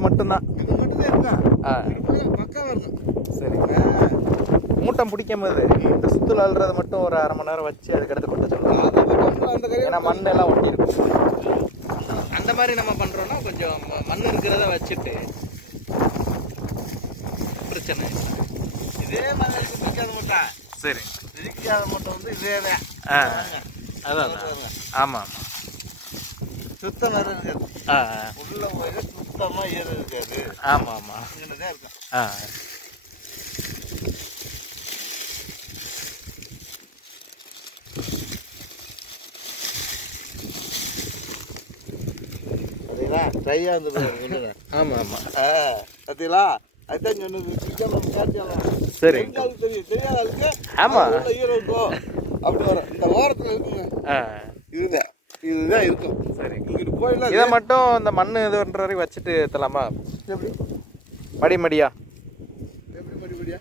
மட்டும்தான் இது மட்டும் தான் இருக்கா பக்காவா இருக்கும். சரி மூட்டம் பிடிக்கும் போது இந்த சுத்துல அல்றதை மட்டும் ஒரு அரை மணி நேரம் வச்சு அதுக்கடுத்து கொண்டு சொல்லலாம். அந்த கரையை ஏன்னா மண் எல்லாம் ஒட்டி இருக்கும். அந்த மாதிரி நம்ம பண்றோம்னா கொஞ்சம் மண் இருக்கிறத வச்சுட்டு பிரச்சனை இதே மாதிரி பிடிக்காத மட்டும் சரி பிடிக்காத மட்டும் வந்து இதே தான். அதான் ஆமா ஆமா சுத்தம் வேற இருக்காது. உள்ள போய் சுத்தமா ஏற இருக்காது. ஆமா ஆமா இங்கதான் இருக்கும். பாத்தீங்களா ட்ரையா இருந்தது. ஆமா ஆமா பாத்தீங்களா அதுதான் சொன்னது. சிக்கன் காய்ச்சலாம் சரி தெரியும் தெரியாத ஆளுக்கு ஆமா உள்ள ஈரம் இருக்கும் அப்படி வரும். இந்த ஓரத்துல இருக்குங்க இதுதான் இருக்கும். சரி இங்கிட்டு போயிடலாம். இதை மட்டும் இந்த மண் இது பண்ற வரைக்கும் வச்சுட்டு ஏத்தலாமா எப்படி மடி மடியா எப்படி படிப்படியா